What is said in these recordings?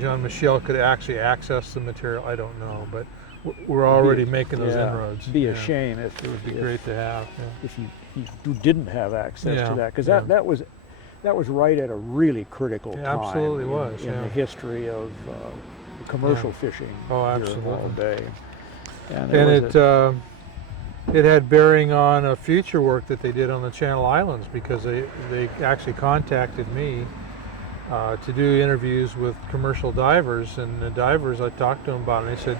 Jean-Michel could actually access the material, I don't know, but we're already making those inroads. It'd be a shame if it would be great to have. If you didn't have access to that, because that was right at a really critical time. Absolutely was in the history of commercial fishing here in Morro Bay. And it had bearing on a future work that they did on the Channel Islands, because they actually contacted me to do interviews with commercial divers, and the divers, I talked to them about it, and they said,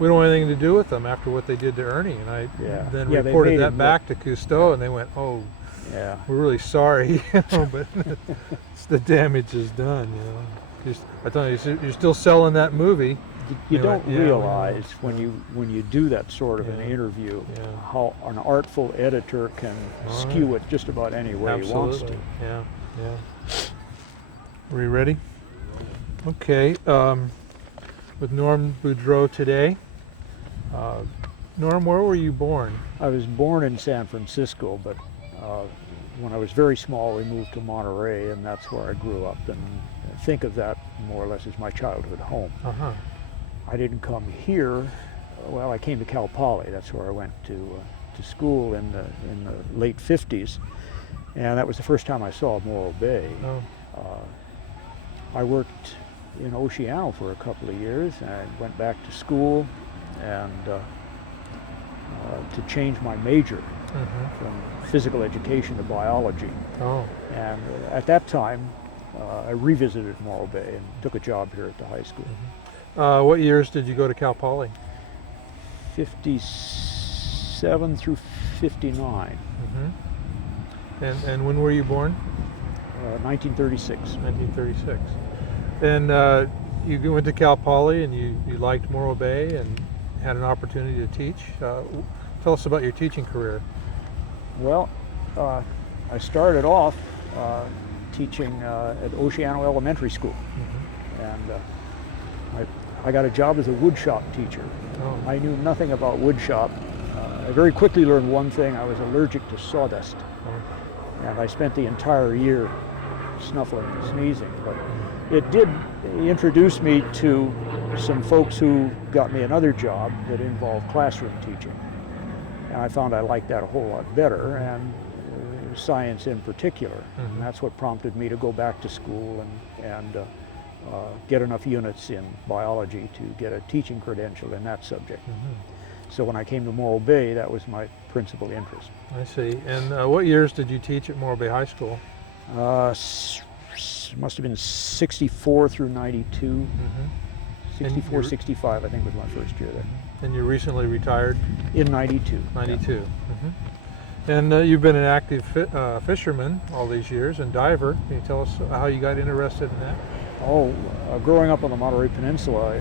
we don't want anything to do with them after what they did to Ernie. And I then reported that back to Cousteau, and they went, oh, we're really sorry, but the damage is done. I tell you, you're still selling that movie. You don't realize when you do that sort of an interview how an artful editor can skew it just about any way he wants to. Are we ready? Okay. With Norm Boudreau today. Norm, where were you born? I was born in San Francisco, but when I was very small, we moved to Monterey, and that's where I grew up. And think of that more or less as my childhood home. I didn't come here. Well, I came to Cal Poly. That's where I went to school in the late 50s, and that was the first time I saw Morro Bay. I worked in Oceano for a couple of years, and I went back to school and to change my major from physical education to biology. And at that time, I revisited Morro Bay and took a job here at the high school. What years did you go to Cal Poly? 57 through 59. And when were you born? 1936. 1936. And you went to Cal Poly, and you liked Morro Bay and had an opportunity to teach. Tell us about your teaching career. Well, I started off teaching at Oceano Elementary School, and I got a job as a woodshop teacher. I knew nothing about woodshop. I very quickly learned one thing: I was allergic to sawdust, and I spent the entire year snuffling and sneezing. But it did introduce me to some folks who got me another job that involved classroom teaching, and I found I liked that a whole lot better, and science in particular. And that's what prompted me to go back to school and get enough units in biology to get a teaching credential in that subject. So when I came to Morro Bay, that was my principal interest. I see. And what years did you teach at Morro Bay High School? Must have been 64 through 92. 64, 65, I think, was my first year there. And you recently retired? In 92. 92. And you've been an active fisherman all these years, and diver. Can you tell us how you got interested in that? Growing up on the Monterey Peninsula,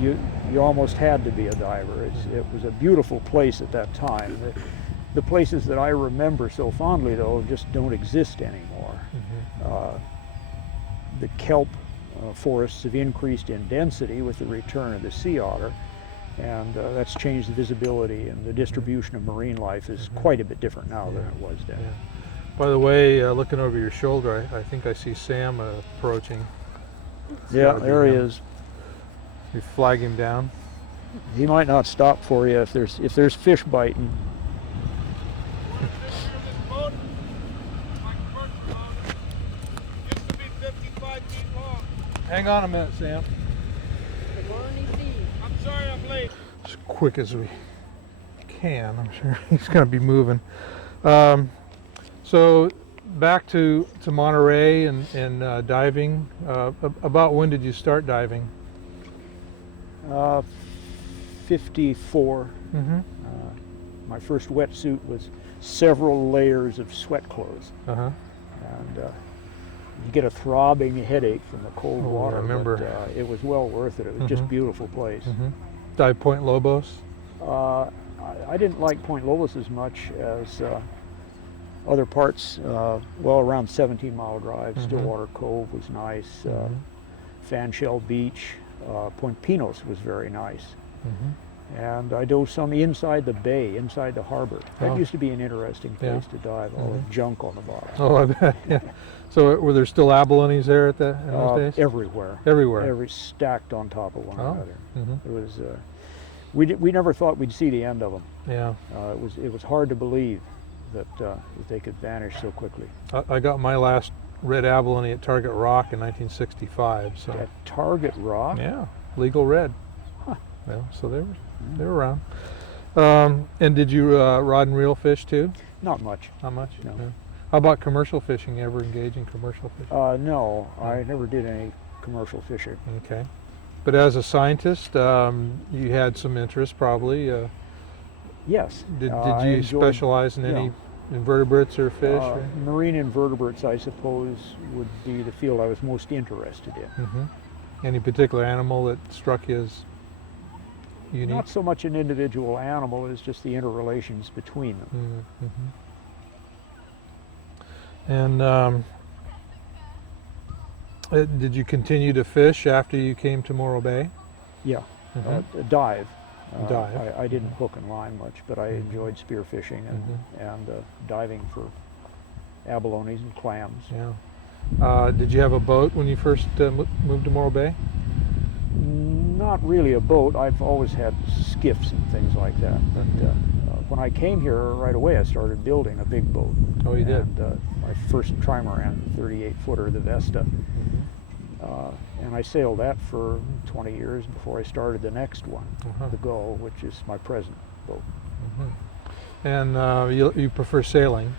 you almost had to be a diver. It was a beautiful place at that time. The places that I remember so fondly, though, just don't exist anymore. The kelp forests have increased in density with the return of the sea otter, and that's changed the visibility, and the distribution of marine life is quite a bit different now than it was then. By the way, looking over your shoulder, I think I see Sam approaching. Yeah, there he is. You flag him down. He might not stop for you if there's fish biting. Hang on a minute, Sam. I'm sorry I'm late. As quick as we can, I'm sure he's going to be moving. So back to Monterey and diving. About when did you start diving? 54. My first wetsuit was several layers of sweat clothes. And you get a throbbing headache from the cold water. I remember. But, it was well worth it. It was just a beautiful place. Dive Point Lobos? I didn't like Point Lobos as much as other parts. Well, around 17 Mile Drive, Stillwater Cove was nice. Fan Shell Beach, Point Pinos was very nice. And I dove some inside the bay, inside the harbor. That Oh. used to be an interesting Yeah. place to dive, all the junk on the bottom. Oh, I bet. Yeah. So were there still abalones there in those days? Everywhere. Everywhere. Every stacked on top of one Oh. another. Mhm. It was, we never thought we'd see the end of them. Yeah. It was hard to believe that they could vanish so quickly. I got my last red abalone at Target Rock in 1965. So At Target Rock, yeah, legal red. Huh. Well, so they were around. And did you rod and reel fish too? not much. Not much. No. Yeah. How about commercial fishing? You ever engage in commercial fishing? No, I never did any commercial fishing. Okay. But as a scientist, you had some interest probably. Yes. Did I you enjoyed, specialize in any invertebrates or fish? marine invertebrates, I suppose, would be the field I was most interested in. Mm-hmm. Any particular animal that struck you as unique? Not so much an individual animal as just the interrelations between them. Mm-hmm. And did you continue to fish after you came to Morro Bay? Yeah. Mhm. Dive. Dive. I didn't hook and line much, but I enjoyed spearfishing and diving for abalones and clams. Yeah. Did you have a boat when you first moved to Morro Bay? Not really a boat. I've always had skiffs and things like that. But when I came here right away, I started building a big boat. Oh, you did? And my first trimaran, 38-footer, the Vesta. And I sailed that for 20 years before I started the next one, the Go, which is my present boat. Mm-hmm. And you prefer sailing?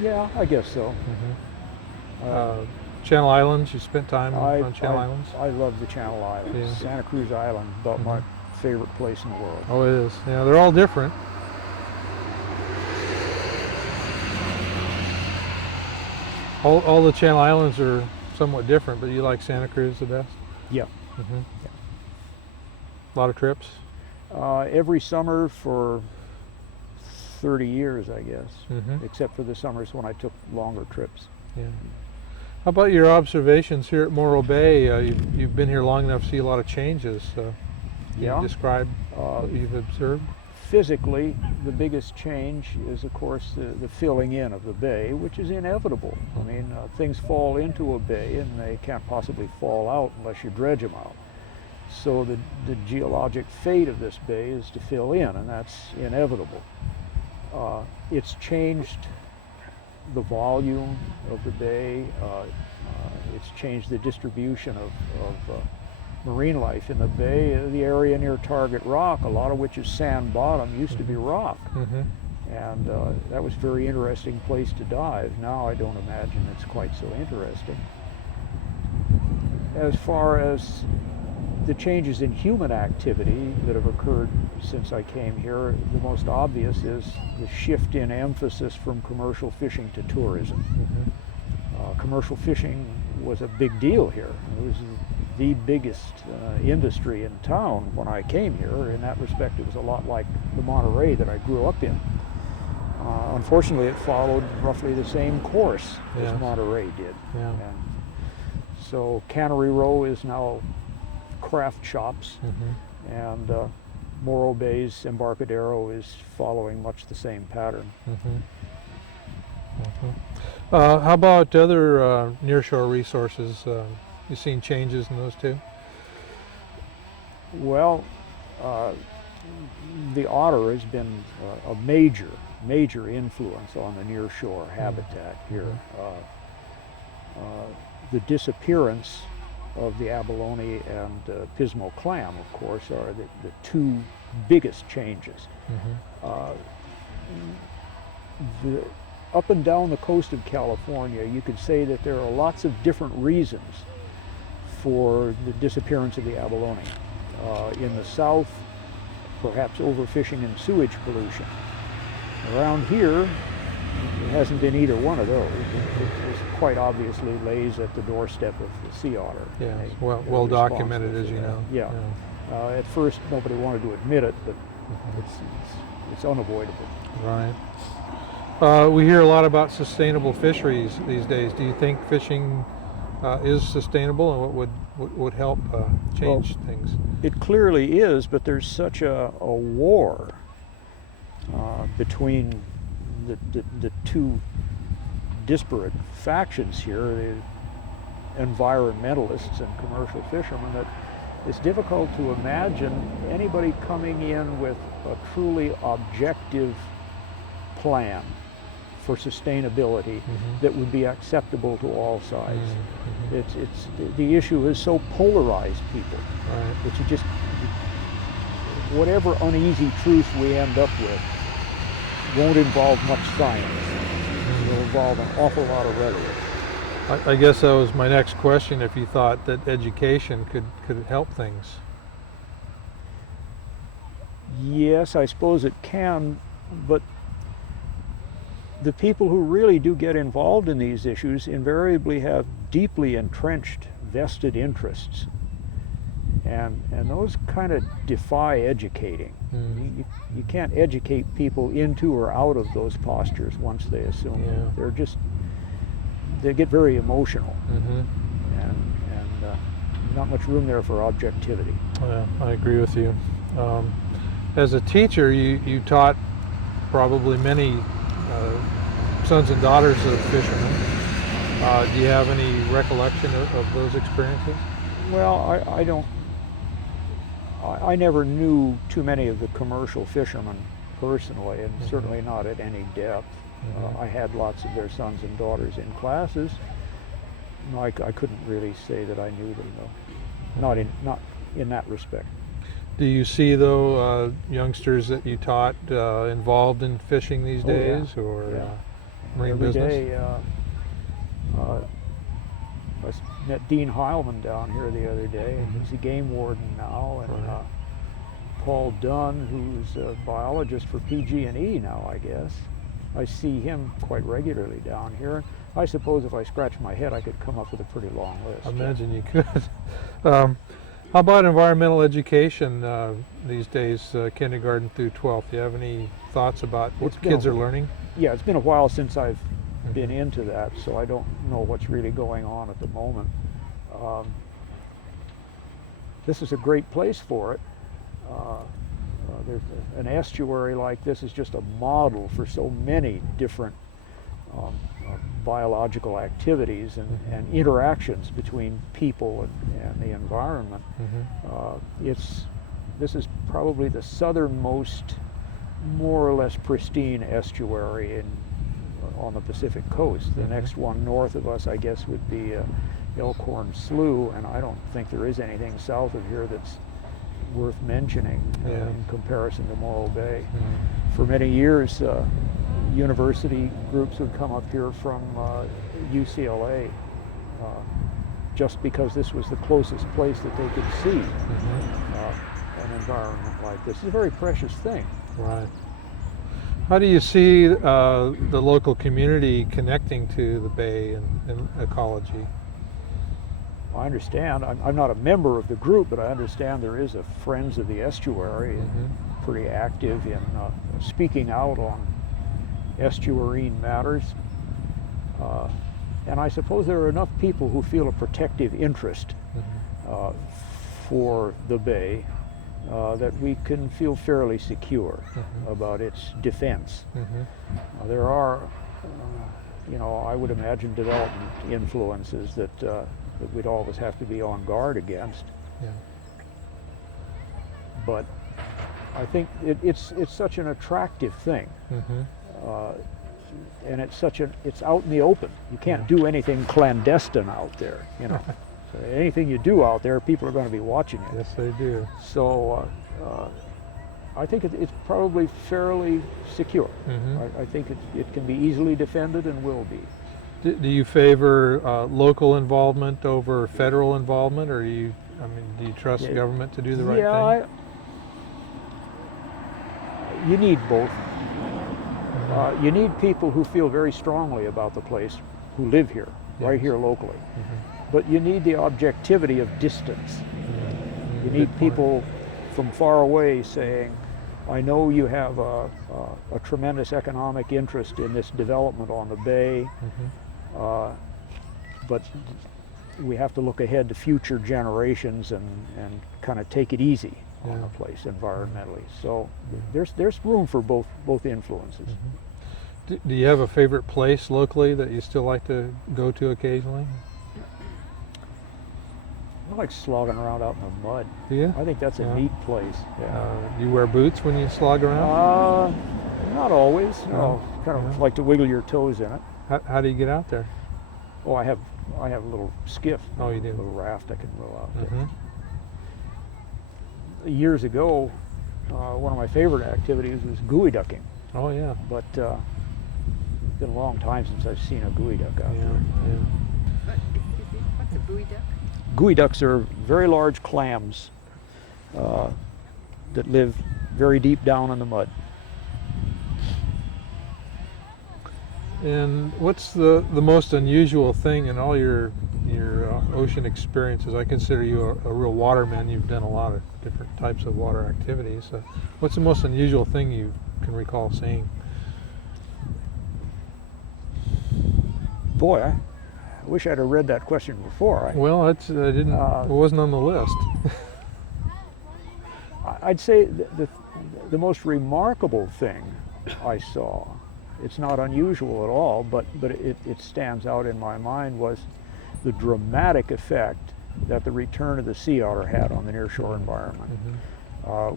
Yeah, I guess so. Channel Islands, you spent time on Channel Islands? I love the Channel Islands. Yeah. Santa Cruz Island, about my favorite place in the world. Oh, it is. Yeah, they're all different. All the Channel Islands are somewhat different, but you like Santa Cruz the best? Yeah. Mm-hmm. A lot of trips? Every summer for 30 years, I guess, Mm-hmm. except for the summers when I took longer trips. Yeah. How about your observations here at Morro Bay? You've been here long enough to see a lot of changes. Can Yeah. you describe what you've observed? Physically, the biggest change is, of course, the filling in of the bay, which is inevitable. I mean, things fall into a bay and they can't possibly fall out unless you dredge them out. So the geologic fate of this bay is to fill in, and that's inevitable. It's changed the volume of the bay. It's changed the distribution of marine life in the bay. The area near Target Rock, a lot of which is sand bottom, used to be rock. Mm-hmm. And that was a very interesting place to dive. Now I don't imagine it's quite so interesting. As far as the changes in human activity that have occurred since I came here, the most obvious is the shift in emphasis from commercial fishing to tourism. Mm-hmm. Commercial fishing was a big deal here. It was the biggest industry in town when I came here. In that respect, it was a lot like the Monterey that I grew up in. Unfortunately, it followed roughly the same course Yes. as Monterey did. Yeah. And so Cannery Row is now craft shops, Mm-hmm. and Morro Bay's Embarcadero is following much the same pattern. Mm-hmm. Mm-hmm. How about other nearshore resources? You seen changes in those too? Well, the otter has been a major influence on the nearshore habitat here. The disappearance of the abalone and pismo clam, of course, are the two biggest changes. Up and down the coast of California, you could say that there are lots of different reasons for the disappearance of the abalone. In the south, perhaps overfishing and sewage pollution. Around here, it hasn't been either one of those. It quite obviously lays at the doorstep of the sea otter. Yeah, They- well they're documented, responsible as for you that. know. Yeah. At first, nobody wanted to admit it, but it's unavoidable. Right. We hear a lot about sustainable fisheries these days. Do you think fishing is sustainable and what would help change things? It clearly is, but there's such a war between the two disparate factions here, the environmentalists and commercial fishermen, that it's difficult to imagine anybody coming in with a truly objective plan for sustainability that would be acceptable to all sides. The issue has so polarized people that you just, whatever uneasy truth we end up with won't involve much science. It'll involve an awful lot of rhetoric. I guess that was my next question, if you thought that education could help things. Yes, I suppose it can, but the people who really do get involved in these issues invariably have deeply entrenched vested interests. And those kind of defy educating. You can't educate people into or out of those postures once they assume them. They get very emotional, and not much room there for objectivity. Yeah, I agree with you. As a teacher, you taught probably many sons and daughters of fishermen. Do you have any recollection of those experiences? Well, I don't. I never knew too many of the commercial fishermen personally, and certainly not at any depth. I had lots of their sons and daughters in classes. No, I couldn't really say that I knew them, though. Not in that respect. Do you see, though, youngsters that you taught involved in fishing these days, or marine Every business? day, I met Dean Heilman down here the other day, and he's a game warden now, and Paul Dunn, who's a biologist for PG&E now, I guess. I see him quite regularly down here. I suppose if I scratched my head, I could come up with a pretty long list. I imagine you could. How about environmental education these days, kindergarten through 12th? Do you have any thoughts about what kids are learning? Yeah, it's been a while since I've been into that, so I don't know what's really going on at the moment. This is a great place for it. There's an estuary like this is just a model for so many different biological activities and interactions between people and the environment. This is probably the southernmost, more or less pristine estuary on the Pacific coast. The next one north of us, I guess, would be Elkhorn Slough, and I don't think there is anything south of here that's worth mentioning in comparison to Morro Bay. For many years, university groups would come up here from UCLA just because this was the closest place that they could see an environment like this. It's a very precious thing. Right. How do you see the local community connecting to the bay and ecology? I understand. I'm not a member of the group, but I understand there is a Friends of the Estuary, pretty active in speaking out on estuarine matters. And I suppose there are enough people who feel a protective interest for the bay that we can feel fairly secure about its defense. There are, I would imagine, development influences that we'd always have to be on guard against. But I think it's such an attractive thing, and it's out in the open. You can't do anything clandestine out there, So anything you do out there, people are going to be watching it. Yes, they do. So I think it's probably fairly secure. I think it can be easily defended and will be. Do you favor local involvement over federal involvement, or do you trust the government to do the right thing? You need both. You need people who feel very strongly about the place, who live here, right here locally. But you need the objectivity of distance. You need people from far away saying, I know you have a tremendous economic interest in this development on the bay, but we have to look ahead to future generations and kind of take it easy on the place environmentally. So there's room for both influences. Do you have a favorite place locally that you still like to go to occasionally? I like slogging around out in the mud. Yeah. I think that's a neat place. Yeah. Do you wear boots when you slog around? Not always. No. Kind of like to wiggle your toes in it. How do you get out there? Oh, I have a little skiff. Oh, you do? A little raft I can row out there. Mm-hmm. Years ago, one of my favorite activities was gooey ducking. Oh, yeah. But it's been a long time since I've seen a gooey duck out there. Yeah. What's a buoy duck? Gooey ducks are very large clams that live very deep down in the mud. And what's the most unusual thing in all your ocean experiences? I consider you a real waterman. You've done a lot of different types of water activities. What's the most unusual thing you can recall seeing? Boy, I wish I'd have read that question before. Well, it wasn't on the list. I'd say the most remarkable thing I saw, it's not unusual at all, but it stands out in my mind, was the dramatic effect that the return of the sea otter had on the nearshore environment.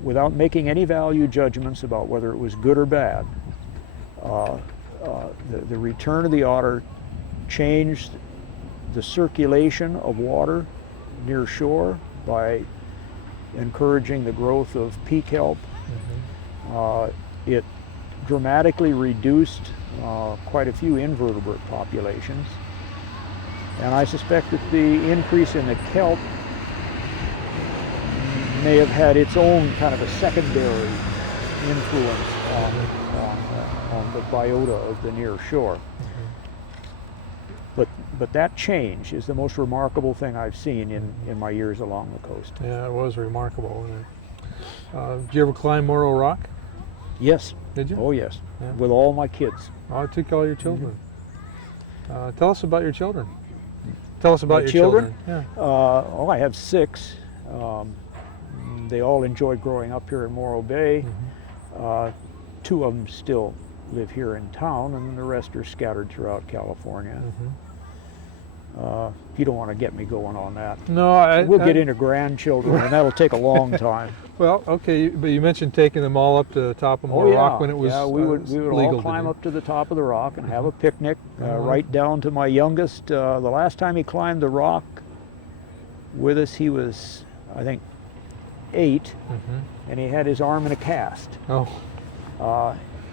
Without making any value judgments about whether it was good or bad, the return of the otter changed the circulation of water near shore by encouraging the growth of peak kelp. It dramatically reduced quite a few invertebrate populations, and I suspect that the increase in the kelp may have had its own kind of a secondary influence on the biota of the near shore. But that change is the most remarkable thing I've seen in my years along the coast. Yeah, it was remarkable. Did you ever climb Morro Rock? Yes. Did you? Oh, yes. Yeah. With all my kids. Oh, I took all your children. Tell us about your children. Tell us about My your children? Yeah. I have 6. They all enjoyed growing up here in Morro Bay. 2 of them still live here in town, and the rest are scattered throughout California. You don't want to get me going on that. No, We'll get into grandchildren, and that'll take a long time. Well, okay, but you mentioned taking them all up to the top of Morro Rock when it was we would legal all climb to do. up to the top of the rock and have a picnic, right down to my youngest. The last time he climbed the rock with us, he was, I think, 8, and he had his arm in a cast. Oh.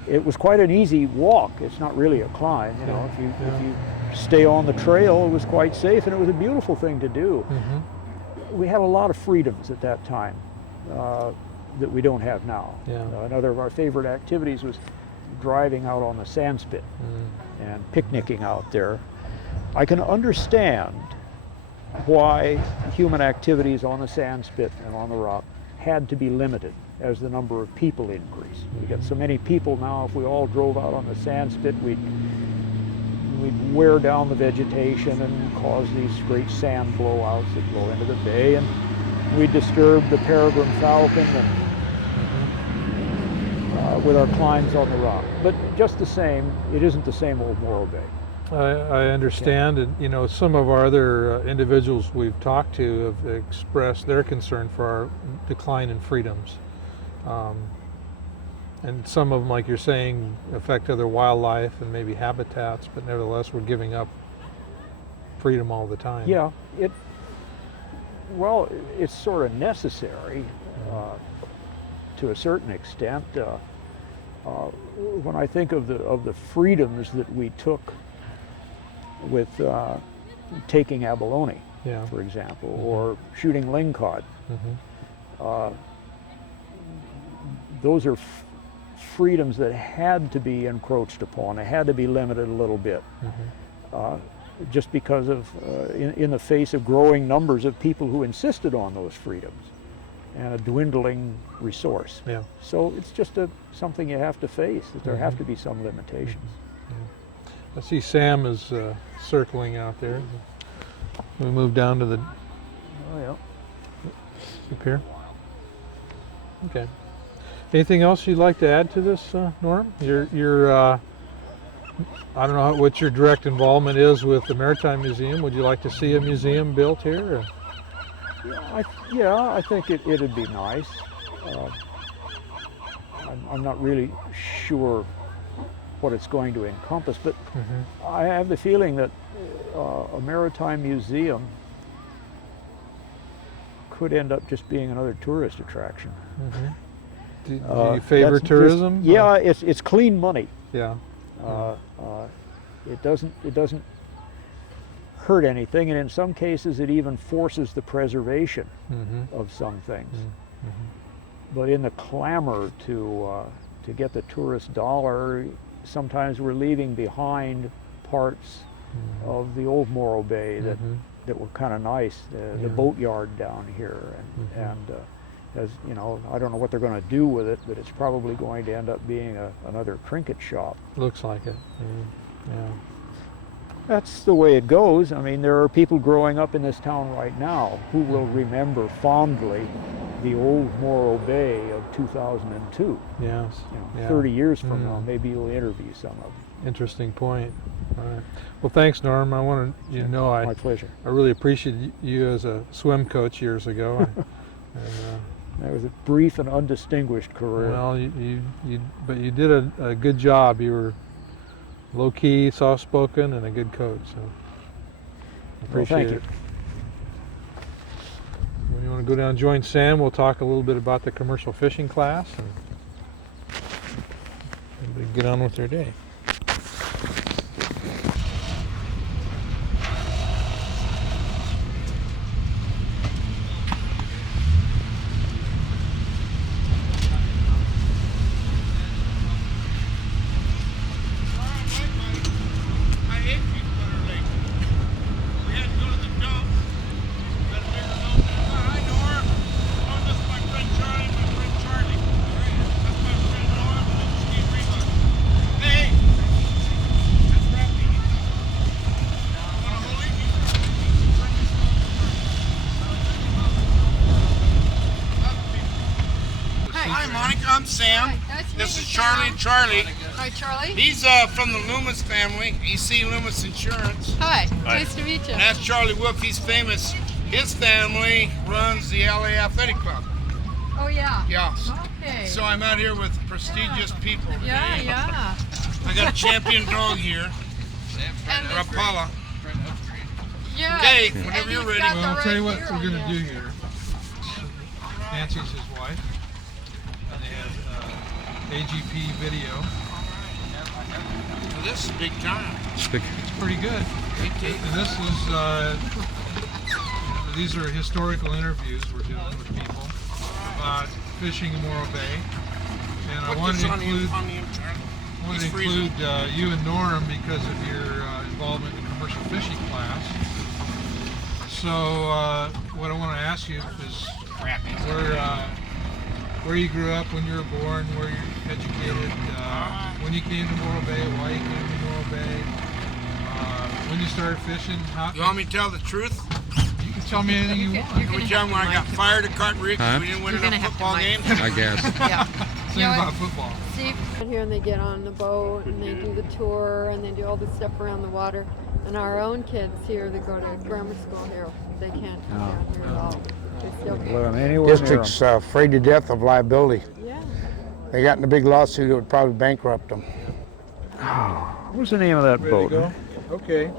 It was quite an easy walk. It's not really a climb, you know. If you stay on the trail, it was quite safe, and it was a beautiful thing to do. We had a lot of freedoms at that time that we don't have now. Another of our favorite activities was driving out on the sandspit and picnicking out there. I can understand why human activities on the sandspit and on the rock had to be limited as the number of people increased. We got so many people now, if we all drove out on the sandspit, we'd wear down the vegetation and cause these great sand blowouts that blow into the bay, and we'd disturb the peregrine falcon and with our climbs on the rock. But just the same, it isn't the same old Morro Bay. I understand, and you know, some of our other individuals we've talked to have expressed their concern for our decline in freedoms. And some of them, like you're saying, affect other wildlife and maybe habitats, but nevertheless we're giving up freedom all the time. Yeah, it's sort of necessary to a certain extent. When I think of the freedoms that we took with taking abalone, for example, or shooting lingcod, those are freedoms that had to be encroached upon. They had to be limited a little bit, just because of in the face of growing numbers of people who insisted on those freedoms and a dwindling resource. So it's just something you have to face, that there have to be some limitations. I see Sam is circling out there. We move down to the Oh yeah. up here. Okay. Anything else you'd like to add to this, Norm? Your I don't know what your direct involvement is with the Maritime Museum. Would you like to see a museum built here? Or? Yeah, I think it'd be nice. I'm not really sure what it's going to encompass, but I have the feeling that a maritime museum could end up just being another tourist attraction. Do you favor tourism? Yeah, it's clean money. Yeah. It doesn't hurt anything, and in some cases it even forces the preservation of some things. But in the clamor to get the tourist dollar, sometimes we're leaving behind parts of the old Morro Bay that were kind of nice. The boatyard down here, and as you know, I don't know what they're going to do with it, but it's probably going to end up being another trinket shop. Looks like it. Yeah. That's the way it goes. I mean, there are people growing up in this town right now who will remember fondly the old Morro Bay of 2002. Yes. You know, 30 years from now, maybe you'll interview some of them. Interesting point. All right. Well, thanks, Norm. I wanted you to know My pleasure. I really appreciated you as a swim coach years ago. That was a brief and undistinguished career. Well, but you did a good job. You were low-key, soft-spoken, and a good coach. So appreciate it. When you want to go down and join Sam, we'll talk a little bit about the commercial fishing class and everybody get on with their day. I'm Sam. Hi, nice to This meet is you, Charlie Sam. and Charlie. Hi, Charlie. He's from the Loomis family. EC Loomis Insurance. Hi. Nice to meet you. And that's Charlie Wolf. He's famous. His family runs the LA Athletic Club. Oh, yeah. Yeah. Okay. So I'm out here with prestigious people today. Yeah. I got a champion dog here, And Rapala. yeah. Okay, and whenever you're he's ready. got Well, the I'll tell you right what ear we're going on to do there. here. Nancy's his wife, and they have AGP video. Well, this is big time. It's pretty good. And this is, these are historical interviews we're doing with people about fishing in Morro Bay. And I Put wanted this to on him, include, Charlie. wanted to He's freezing. include you and Norm because of your involvement in the commercial fishing class. So what I want to ask you is where you grew up, when you were born, where you're educated, when you came to Morro Bay, why you came to Morro Bay, when you started fishing. You want me to tell the truth? You can tell me anything you want. Can we tell them when I got fired at Cotton Ridge because we didn't win You're gonna enough have to football mic. games? I guess. Yeah. Sing about football. Steve. Here and they get on the boat and they do the tour and they do all the stuff around the water. And our own kids here that go to grammar school here, they can't come down here at all. They still Let can't. them anywhere near 'em. District's afraid to death of liability. Yeah. They got in a big lawsuit that would probably bankrupt them. What's the name of that Ready boat? to go? Okay.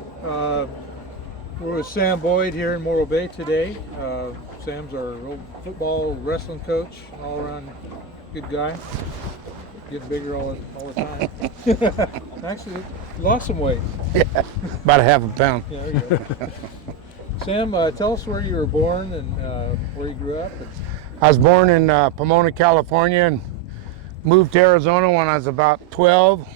We're with Sam Boyd here in Morro Bay today. Sam's our old football wrestling coach, all around good guy. Getting bigger all the time. Actually, lost some weight. Yeah, about a half a pound. Yeah, there you go. Sam, tell us where you were born and where you grew up. I was born in Pomona, California, and moved to Arizona when I was about 12.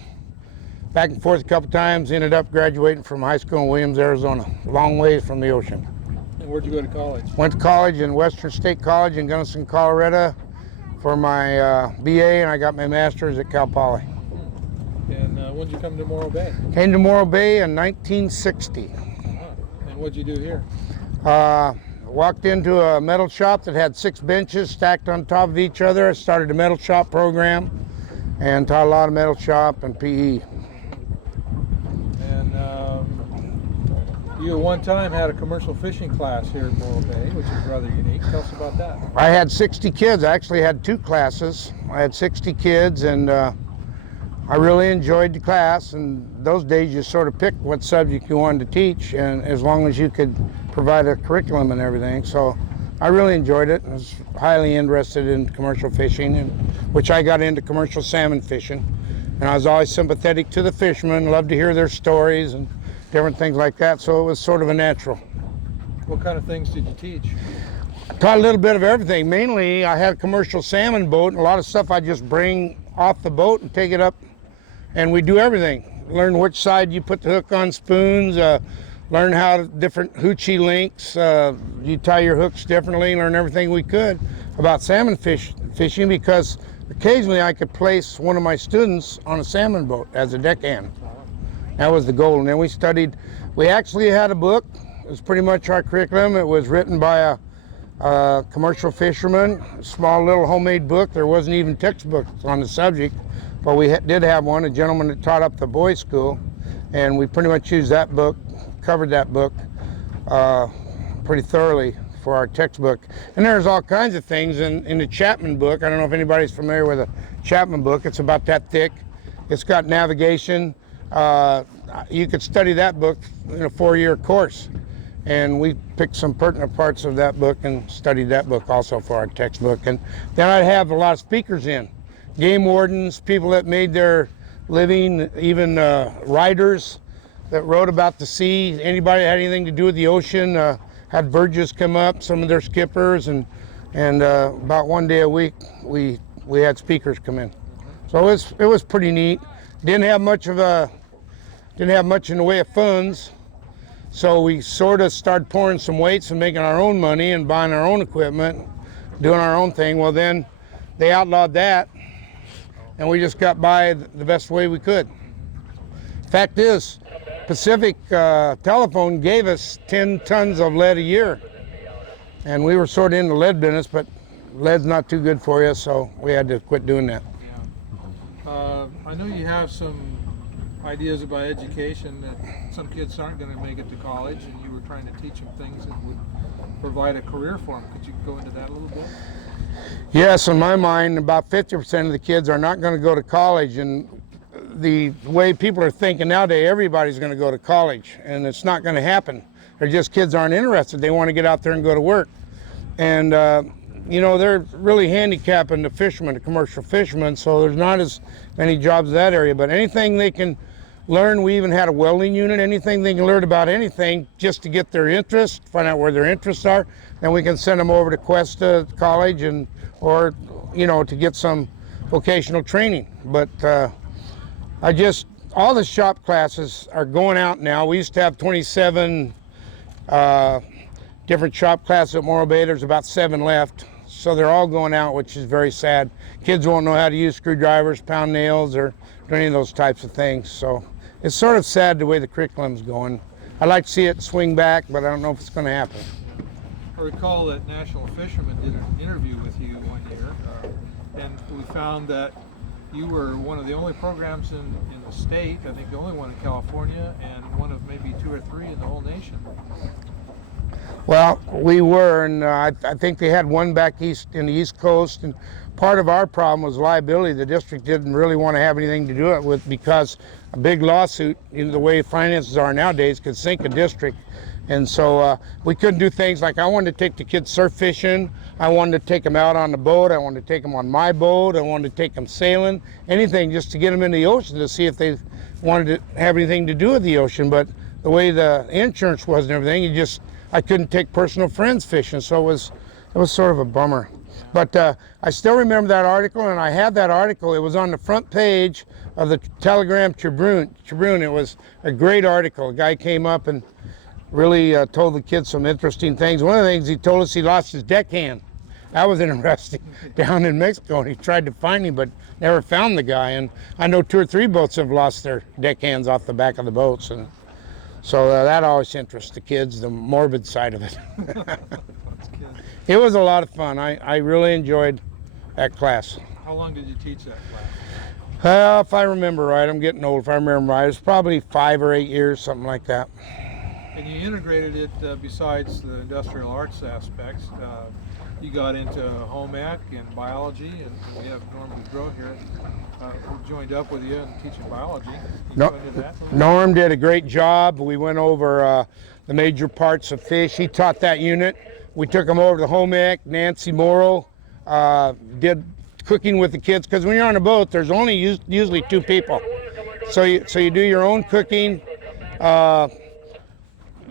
Back and forth a couple times, ended up graduating from high school in Williams, Arizona, a long ways from the ocean. And where'd you go to college? Went to college in Western State College in Gunnison, Colorado for my BA, and I got my master's at Cal Poly. And when'd you come to Morro Bay? Came to Morro Bay in 1960. And what'd you do here? Walked into a metal shop that had 6 benches stacked on top of each other. I started a metal shop program and taught a lot of metal shop and PE. And you at one time had a commercial fishing class here in Morro Bay, which is rather unique. Tell us about that. I had 60 kids. I actually had 2 classes. I had 60 kids, and I really enjoyed the class. And those days you sort of picked what subject you wanted to teach, and as long as you could provide a curriculum and everything. So I really enjoyed it. I was highly interested in commercial fishing, and which I got into commercial salmon fishing. And I was always sympathetic to the fishermen, loved to hear their stories and different things like that. So it was sort of a natural. What kind of things did you teach? I taught a little bit of everything. Mainly, I had a commercial salmon boat, and a lot of stuff I just bring off the boat and take it up, and we do everything. Learn which side you put the hook on spoons, learn how different hoochie links, you tie your hooks differently, learn everything we could about salmon fishing, because occasionally I could place one of my students on a salmon boat as a deckhand. That was the goal. And then we actually had a book. It was pretty much our curriculum. It was written by a commercial fisherman, a small little homemade book. There wasn't even textbooks on the subject, but we did have one, a gentleman that taught up the boys' school, and we pretty much used that book, covered that book pretty thoroughly for our textbook. And there's all kinds of things in the Chapman book. I don't know if anybody's familiar with a Chapman book. It's about that thick. It's got navigation. You could study that book in a 4-year course. And we picked some pertinent parts of that book and studied that book also for our textbook. And then I'd have a lot of speakers in. Game wardens, people that made their living, even writers that wrote about the sea. Anybody that had anything to do with the ocean, had Burgess come up, some of their skippers, and about one day a week we had speakers come in. So it was pretty neat. Didn't have much in the way of funds, so we sort of started pouring some weights and making our own money and buying our own equipment, doing our own thing. Well, then they outlawed that, and we just got by the best way we could. Fact is, Pacific Telephone gave us 10 tons of lead a year, and we were sort of in the lead business, but lead's not too good for you, so we had to quit doing that. I know you have some ideas about education, that some kids aren't going to make it to college, and you were trying to teach them things that would provide a career for them. Could you go into that a little bit? Yes, in my mind, about 50% of the kids are not going to go to college, and the way people are thinking nowadays, everybody's going to go to college, and it's not going to happen. They're just kids aren't interested. They want to get out there and go to work. And you know, they're really handicapping the fishermen, the commercial fishermen, so there's not as many jobs in that area. But anything they can learn, we even had a welding unit, anything they can learn about anything just to get their interest, find out where their interests are, then we can send them over to Cuesta College or, you know, to get some vocational training. But all the shop classes are going out now. We used to have 27 different shop classes at Morro Bay. There's about 7 left. So they're all going out, which is very sad. Kids won't know how to use screwdrivers, pound nails, or do any of those types of things. So it's sort of sad the way the curriculum's going. I'd like to see it swing back, but I don't know if it's going to happen. I recall that National Fisherman did an interview with you one year, and we found that you were one of the only programs in the state, I think the only one in California, and one of maybe 2 or 3 in the whole nation. Well, we were, and I think they had one back east in the East Coast, and part of our problem was liability. The district didn't really want to have anything to do it with, because a big lawsuit, you know, the way finances are nowadays, could sink a district. And so we couldn't do things like, I wanted to take the kids surf fishing, I wanted to take them out on the boat, I wanted to take them on my boat, I wanted to take them sailing, anything just to get them into the ocean to see if they wanted to have anything to do with the ocean. But the way the insurance was and everything, I couldn't take personal friends fishing, so it was sort of a bummer. But I still remember that article, and I had that article. It was on the front page of the Telegram Tribune. It was a great article. A guy came up and really told the kids some interesting things. One of the things he told us, he lost his deckhand. That was interesting. Down in Mexico, and he tried to find him, but never found the guy. And I know 2 or 3 boats have lost their deckhands off the back of the boats. And So that always interests the kids, the morbid side of it. That's good. It was a lot of fun. I really enjoyed that class. How long did you teach that class? If I remember right, I'm getting old. If I remember right, it was probably 5 or 8 years, something like that. And you integrated it besides the industrial arts aspects. You got into home ec and biology, and we have Norm Boudreau here who joined up with you in teaching biology. Can you go into that? Norm did a great job. We went over the major parts of fish. He taught that unit. We took him over to home ec. Nancy Morro did cooking with the kids, because when you're on a boat, there's only usually 2 people. So you do your own cooking.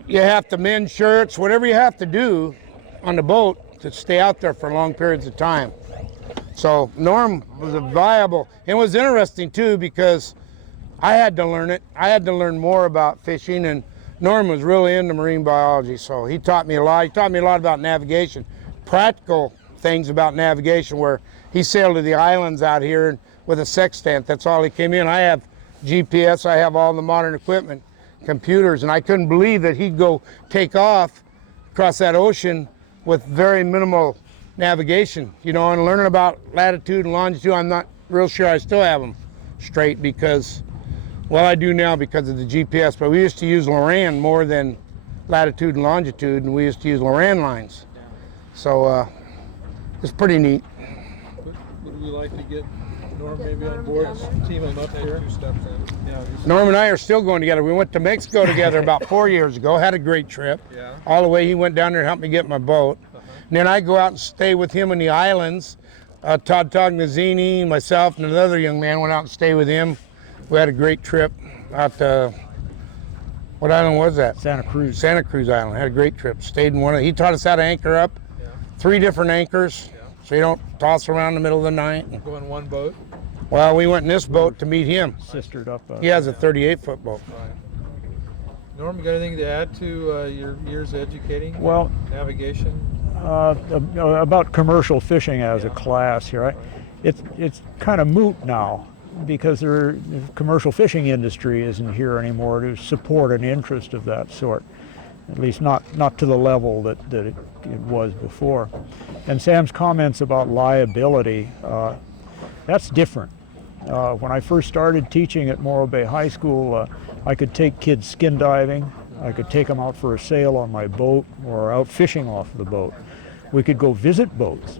You have to mend shirts, whatever you have to do on the boat to stay out there for long periods of time. So Norm was a viable, it was interesting too, because I had to learn it. I had to learn more about fishing, and Norm was really into marine biology, so he taught me a lot. He taught me a lot about navigation, practical things about navigation, where he sailed to the islands out here with a sextant. That's all he came in. I have GPS, I have all the modern equipment, computers, and I couldn't believe that he'd go take off across that ocean with very minimal navigation, you know, and learning about latitude and longitude. I'm not real sure I still have them straight, because, well, I do now because of the GPS, but we used to use Loran more than latitude and longitude, and we used to use Loran lines. So it's pretty neat. Would we like to get Norm maybe on board, team him up here? Yeah, Norm and I are still going together. We went to Mexico together about 4 years ago, had a great trip. Yeah. All the way he went down there and helped me get my boat. And then I go out and stay with him in the islands. Todd Tognazzini, myself, and another young man went out and stayed with him. We had a great trip out to, what island was that? Santa Cruz. Santa Cruz Island. Had a great trip. Stayed in one of, he taught us how to anchor up. Yeah. 3 different anchors, so you don't toss around in the middle of the night. Go in one boat. Well, we went in this boat to meet him. Sistered up. He has a 38-foot boat. Right. Norm, you got anything to add to your years educating? Well, navigation. About commercial fishing as a class here, it's kind of moot now, because the commercial fishing industry isn't here anymore to support an interest of that sort, at least not to the level that it was before. And Sam's comments about liability, that's different. When I first started teaching at Morro Bay High School, I could take kids skin diving, I could take them out for a sail on my boat or out fishing off the boat. We could go visit boats.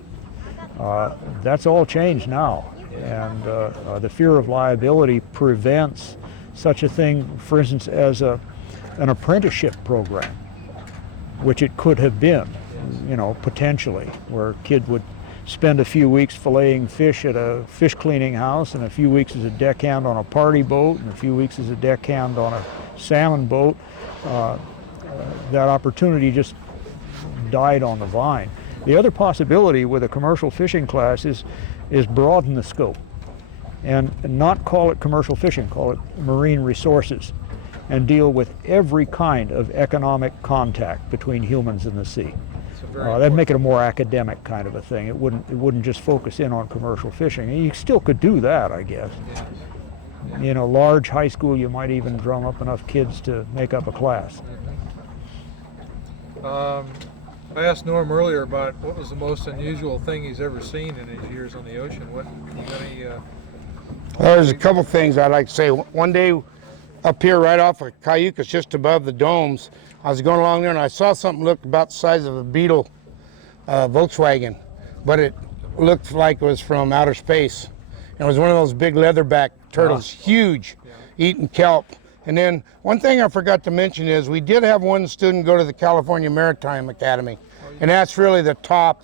That's all changed now, and the fear of liability prevents such a thing, for instance, as an apprenticeship program, which it could have been, you know, potentially, where a kid would spend a few weeks filleting fish at a fish cleaning house, and a few weeks as a deckhand on a party boat, and a few weeks as a deckhand on a salmon boat. That opportunity just died on the vine. The other possibility with a commercial fishing class is broaden the scope and not call it commercial fishing, call it marine resources, and deal with every kind of economic contact between humans and the sea. That'd make it a more academic kind of a thing. It wouldn't just focus in on commercial fishing. And you still could do that, I guess. Yeah. In a large high school, you might even drum up enough kids to make up a class. I asked Norm earlier about what was the most unusual thing he's ever seen in his years on the ocean. What, you got any? Well, there's a couple things I'd like to say. One day, up here right off of Cayucas, just above the domes, I was going along there and I saw something looked about the size of a Beetle Volkswagen, but it looked like it was from outer space. It was one of those big leatherback turtles, huge, eating kelp. And then one thing I forgot to mention is we did have one student go to the California Maritime Academy, and that's really the top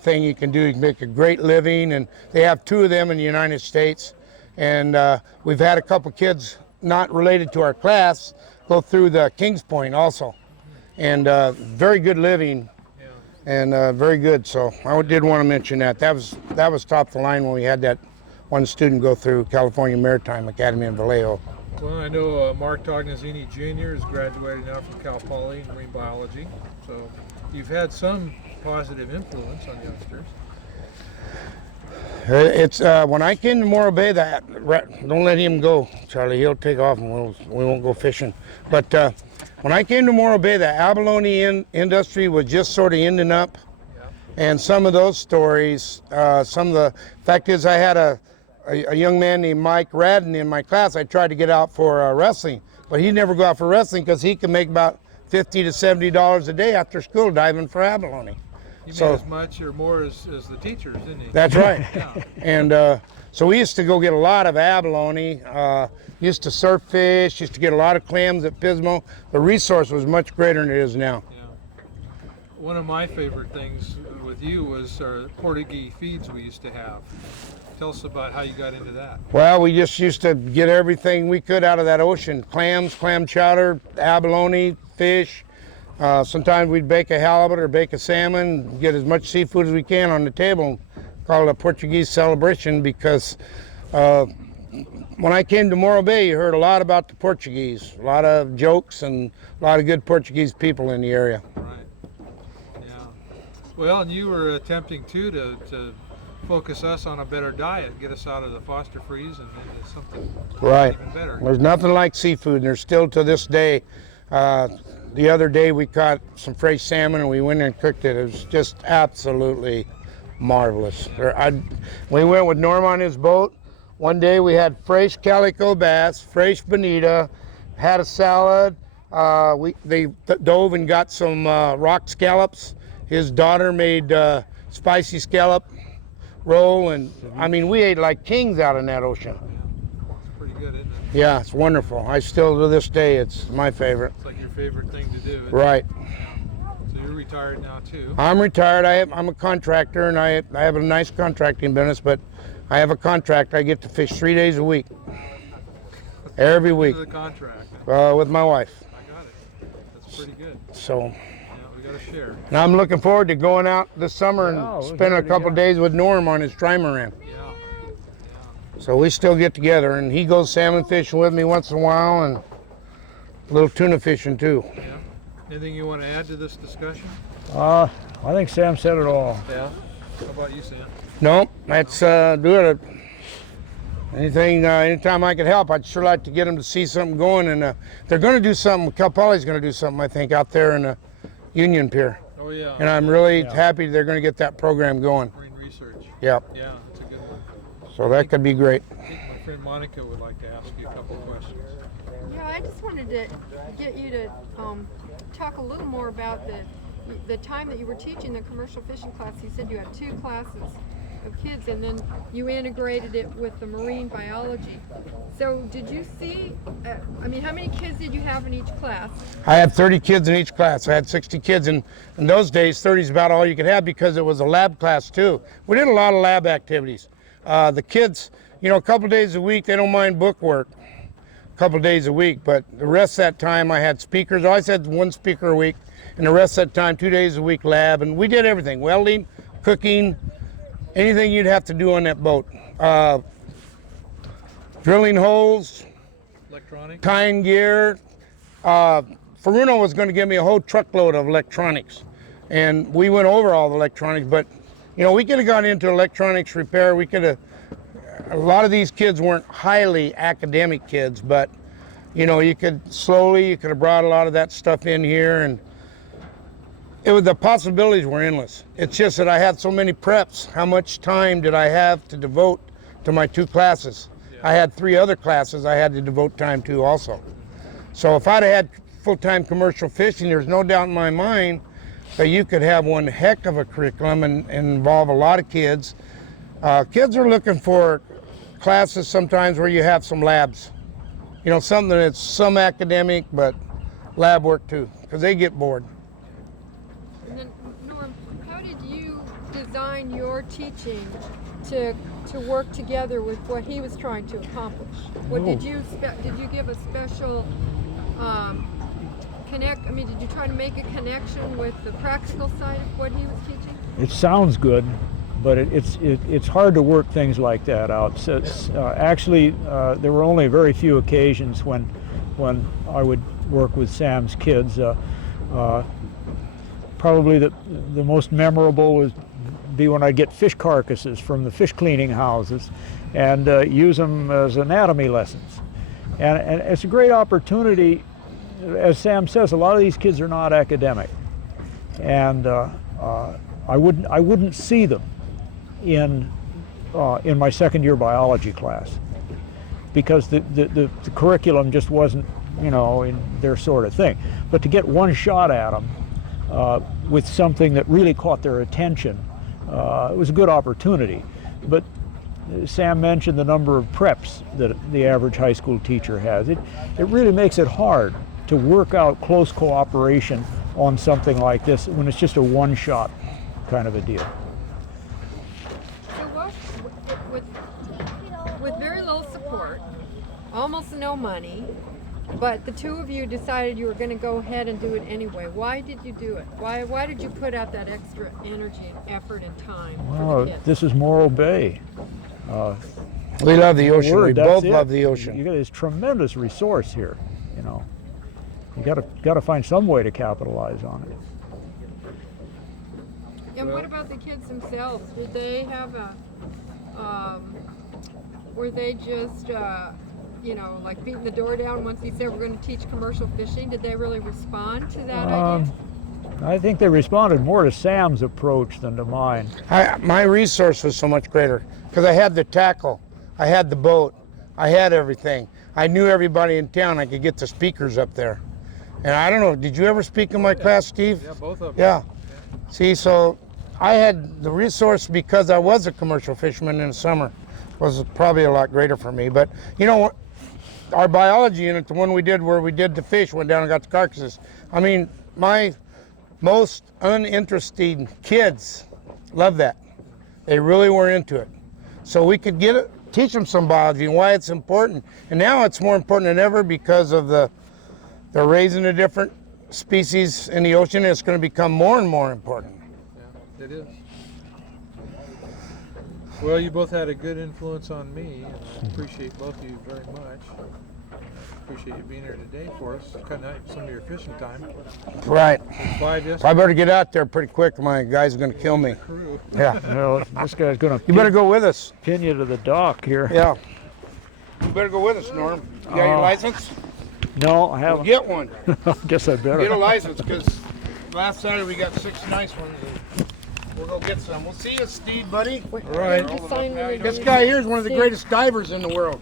thing you can do. You can make a great living, and they have 2 of them in the United States. And we've had a couple kids not related to our class go through the Kings Point also, and very good living, and very good. So I did want to mention that. That was top of the line when we had that one student go through California Maritime Academy in Vallejo. Well, I know Mark Tognazzini Jr. is graduated now from Cal Poly in marine biology, so you've had some positive influence on youngsters. It's when I came to Morro Bay, don't let him go, Charlie. He'll take off and we won't go fishing. But when I came to Morro Bay, the abalone industry was just sort of ending up. And some of those stories, fact is I had a young man named Mike Radden in my class. I tried to get out for wrestling, but he'd never go out for wrestling because he could make about $50 to $70 a day after school diving for abalone. He made as much or more as the teachers, didn't he? That's right. Yeah. And so we used to go get a lot of abalone, used to surf fish, used to get a lot of clams at Pismo. The resource was much greater than it is now. Yeah. One of my favorite things with you was our Portuguese feeds we used to have. Tell us about how you got into that. Well, we just used to get everything we could out of that ocean. Clams, clam chowder, abalone, fish. Sometimes we'd bake a halibut or bake a salmon, get as much seafood as we can on the table. Call it a Portuguese celebration because when I came to Morro Bay, you heard a lot about the Portuguese, a lot of jokes and a lot of good Portuguese people in the area. Right. Yeah. Well, and you were attempting too to focus us on a better diet, get us out of the foster freeze and into something even better. There's nothing like seafood, and there's still to this day. The other day we caught some fresh salmon and we went and cooked it. It was just absolutely marvelous. We went with Norm on his boat. One day we had fresh calico bass, fresh bonita, had a salad. They dove and got some rock scallops. His daughter made spicy scallop roll, and I mean we ate like kings out in that ocean. It's pretty good, isn't it? Yeah, it's wonderful. I still, to this day, it's my favorite. It's like your favorite thing to do, isn't Right. it? So you're retired now too. I'm retired. I'm a contractor, and I have a nice contracting business, but I have a contract. I get to fish 3 days a week, every week, The contract. with my wife. I got it. That's pretty good. So, Yeah, we got to share. and I'm looking forward to going out this summer Yeah, and we'll spend do a it couple again. days with Norm on his trimaran. Yeah. So we still get together, and he goes salmon fishing with me once in a while, and a little tuna fishing too. Yeah. Anything you want to add to this discussion? I think Sam said it all. Yeah. How about you, Sam? No, that's do it. Anytime I can help, I'd sure like to get them to see something going. And they're going to do something. Cal Poly's going to do something, I think, out there in the Union Pier. Oh yeah. And I'm really happy they're going to get that program going. Marine research. Yep. Yeah, that's a good one. So that could be great. I think my friend Monica would like to ask you a couple of questions. Yeah, I just wanted to get you to talk a little more about the time that you were teaching the commercial fishing class. You said you had 2 classes of kids, and then you integrated it with the marine biology. So did you see, how many kids did you have in each class? I had 30 kids in each class. I had 60 kids, and in those days, 30 is about all you could have because it was a lab class too. We did a lot of lab activities. The kids, a couple days a week, they don't mind book work. A couple days a week, but the rest of that time I had speakers. I always had 1 speaker a week, and the rest of that time, 2 days a week lab, and we did everything: welding, cooking, anything you'd have to do on that boat. Drilling holes, Electronic? tying gear. Faruno was going to give me a whole truckload of electronics, and we went over all the electronics, but we could have gone into electronics repair. A lot of these kids weren't highly academic kids, but you could have brought a lot of that stuff in here, and the possibilities were endless. It's just that I had so many preps. How much time did I have to devote to my 2 classes? I had 3 other classes I had to devote time to also. So if I'd had full-time commercial fishing, there's no doubt in my mind that you could have one heck of a curriculum and involve a lot of kids. Kids are looking for classes sometimes where you have some labs. Something that's some academic, but lab work too, because they get bored. And then, Norm, how did you design your teaching to work together with what he was trying to accomplish? What did you give a special did you try to make a connection with the practical side of what he was teaching? It sounds good, but it's hard to work things like that out. So actually, there were only very few occasions when I would work with Sam's kids. Probably the most memorable was be when I'd get fish carcasses from the fish cleaning houses and use them as anatomy lessons. And it's a great opportunity. As Sam says, a lot of these kids are not academic, and I wouldn't see them in my second year biology class because the curriculum just wasn't, you know, in their sort of thing. But to get one shot at them with something that really caught their attention, it was a good opportunity. But Sam mentioned the number of preps that the average high school teacher has. It really makes it hard to work out close cooperation on something like this when it's just a one-shot kind of a deal. So what, with very little support, almost no money, but the two of you decided you were going to go ahead and do it anyway. Why did you do it? Why did you put out that extra energy and effort and time for the kids? This is Morro Bay. We love the ocean. Word, We that's both it. love the ocean. You got this tremendous resource here, you know. You got to find some way to capitalize on it. And what about the kids themselves? Did they have were they just, you know, like beating the door down once he said we're going to teach commercial fishing? Did they really respond to that idea? I think they responded more to Sam's approach than to mine. My resource was so much greater because I had the tackle, I had the boat, I had everything. I knew everybody in town. I could get the speakers up there. And I don't know, did you ever speak in my class, Steve? Yeah, both of them. Yeah. See, so I had the resource because I was a commercial fisherman in the summer. Was probably a lot greater for me. But, you know, our biology unit, the one we did where we did the fish, went down and got the carcasses. I mean, my most uninterested kids love that. They really were into it. So we could teach them some biology and why it's important. And now it's more important than ever because of they're raising the different species in the ocean, and it's going to become more and more important. Yeah, it is. Well, you both had a good influence on me, and I appreciate both of you very much. Appreciate you being here today for us, cutting out some of your fishing time. Right. Clive, yes? I better get out there pretty quick. My guys are going to kill me. Crew. Yeah. Well, this guy's going to You better go with us. pin you to the dock here. Yeah. You better go with us, Norm. You got your license? No, I Well, haven't. get one. Guess I better. Get a license, because last Saturday we got 6 nice ones. And we'll go get some. We'll see you, Steve, buddy. Wait, All right. did you sign one of This these? guy here is one of the Steve. greatest divers in the world.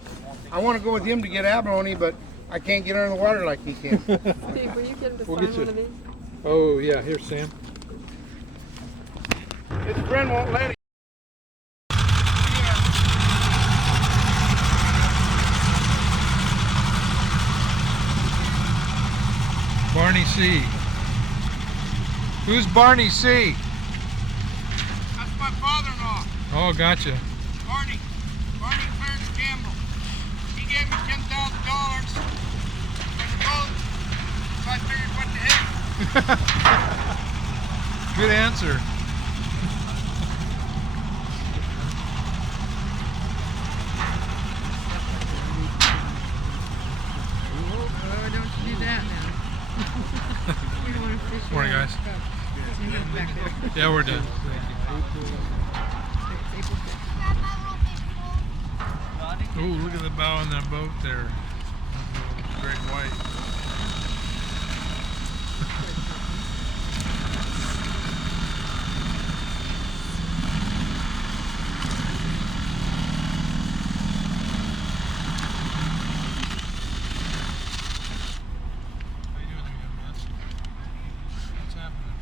I want to go with him to get abalone, but I can't get under the water like he can. Steve, will you get him to We'll sign get you. one of these? Oh, yeah, here's Sam. His friend won't let him. Barney C. Who's Barney C? That's my father-in-law, Oh, gotcha. Barney Clarence Campbell. He gave me $10,000 for the boat, so I figured what the heck. Good answer. Oh, don't you do that now. We don't want to fish. Morning, guys. Back there. Yeah, we're done. Oh, look at the bow on that boat there. Great white. How you doing there, young man? What's happening?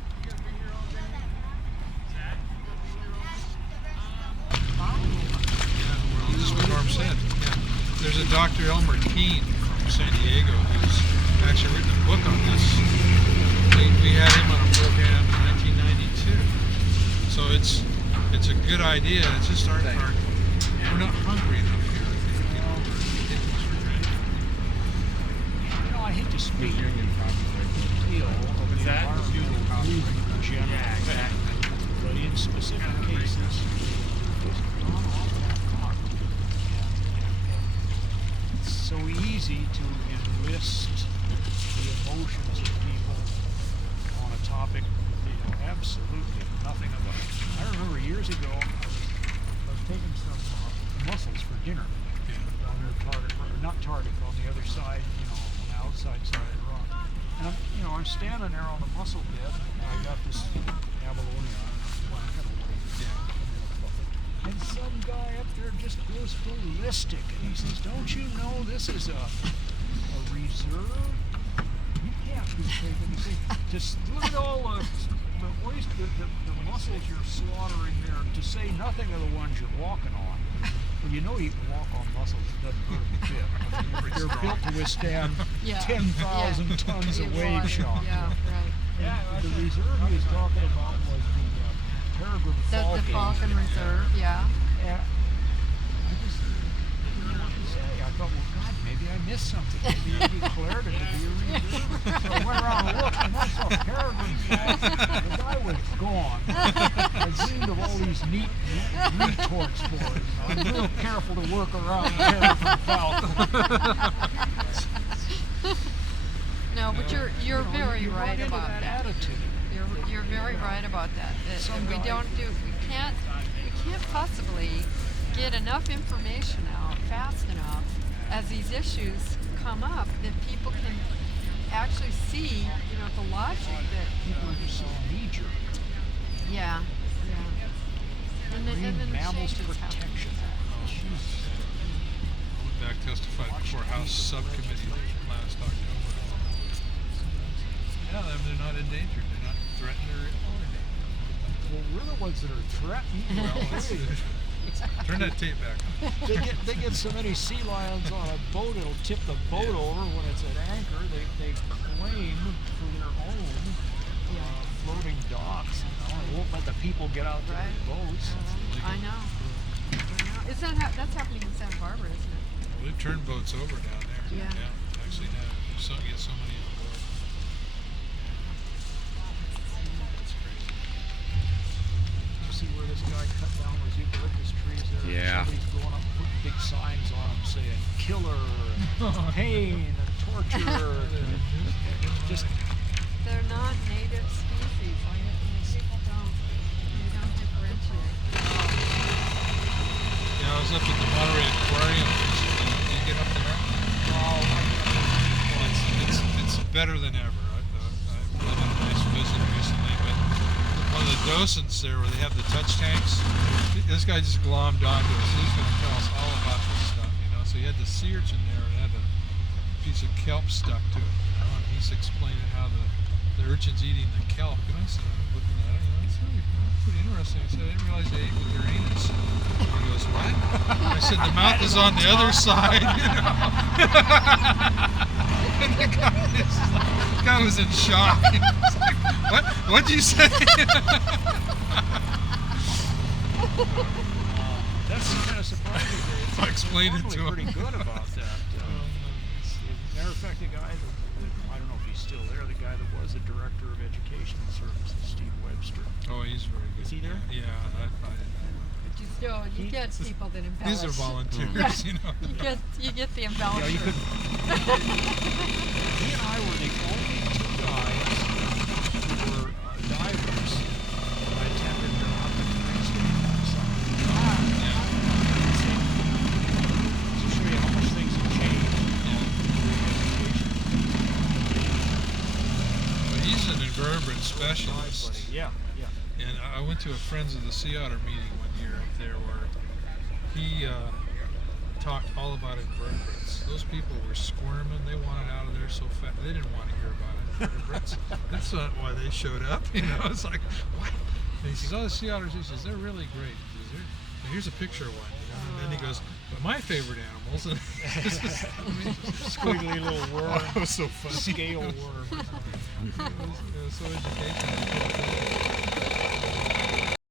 Yeah, well, this is what Norm said. Yeah. There's a Dr. Elmer Keene from San Diego who's actually written a book on this. We had him on a program in 1992. So it's a good idea. It's just we're not hungry enough here. You know, we're taking this for granted. You know, I hate to speak ill of the environmental movement in general, but in specific cases, it's gone off that clock. It's so easy to enlist the emotions of people on a topic they know absolutely nothing about. I remember years years ago, I was taking some mussels for dinner down near Target, or not Target, but on the other side, on the outside side of the rock. And I'm standing there on the mussel bed, and I got this abalone on, and some guy up there just goes ballistic, and he says, "Don't you know this is a reserve? You can't be taking." He says, "Just look at all the mussels you're slaughtering there, to say nothing of the ones you're walking on." Well, you can walk on mussels; it doesn't hurt a bit. I mean, they're built to withstand 10,000 tons of wave shock. Yeah, right. And the reserve he was talking about was the peregrine falcon. The Falcon Reserve, yeah. And I just didn't know what to say. I thought, well, God, maybe I missed something. Maybe they declared it to be a reserve. So I went around and looked, and I saw peregrine falcon. The guy was gone. I dreamed of all these neat retorts for it. I'm real careful to work around peregrine falcon. No, but you're very right about that. Attitude. You're very right about that. And we can't possibly get enough information out fast enough as these issues come up that people can actually see, the logic that People are just so knee-jerk. yeah. And then the Mammals changes happen. protection. Jesus. I went back, testified before House Subcommittee last October. Yeah, they're not endangered. They're not threatened or endangered. Well, we're the ones that are threatened. Turn that tape back on. They get so many sea lions on a boat, it'll tip the boat over when it's at anchor. They claim for their own floating docks. They won't let the people get out to their boats. I know. That's happening in Santa Barbara, isn't it? Well, they've turned boats over down there. Yeah. Actually, now get so many on board. That's crazy. You see where this guy cut down those eucalyptus trees there? Yeah. Somebody's going up putting big signs on them saying killer, and pain, and torture. It's just They're not native species. People don't differentiate. Yeah, I was up at the Monterey Aquarium recently. Did you get up there? Well, it's better than ever. I really had a nice visit recently, but one of the docents there where they have the touch tanks, this guy just glommed onto us. He's going to tell us all about this stuff, So he had the sea urchin there and had a piece of kelp stuck to it, And he's explaining how the urchin's eating the kelp. And I said, I'm looking at it, it's really pretty interesting. I said, I didn't realize they ate with their anus. He goes, what? I said, the mouth is on the other side, And the guy was in shock. He was like, what? What'd you say? that's kind of surprising. I explained it to him. Pretty good about that. Matter of fact, the guy that I don't know if he's still there. The guy that was the director of educational services, Steve Webster. Oh, he's very good. Is he there? Yeah, I But you get people that embellish. these are volunteers, You get the Yeah, embellishers. you could. He and I were the only two guys who were divers when I attended their train station last summer. To show you how much things have changed. But he's an invertebrate specialist. Yeah. And I went to a Friends of the Sea Otter meeting one year up there where he talked all about invertebrates. Those people were squirming. They wanted out of there so fast. They didn't want to hear about invertebrates. That's not why they showed up. It's like, what? And he says, oh, the sea otters, he says, they're really great. He says, here's a picture of one. And then he goes, but my favorite animals. And Squiggly little worm. Oh, it was so funny. Scale worm. It was so educational.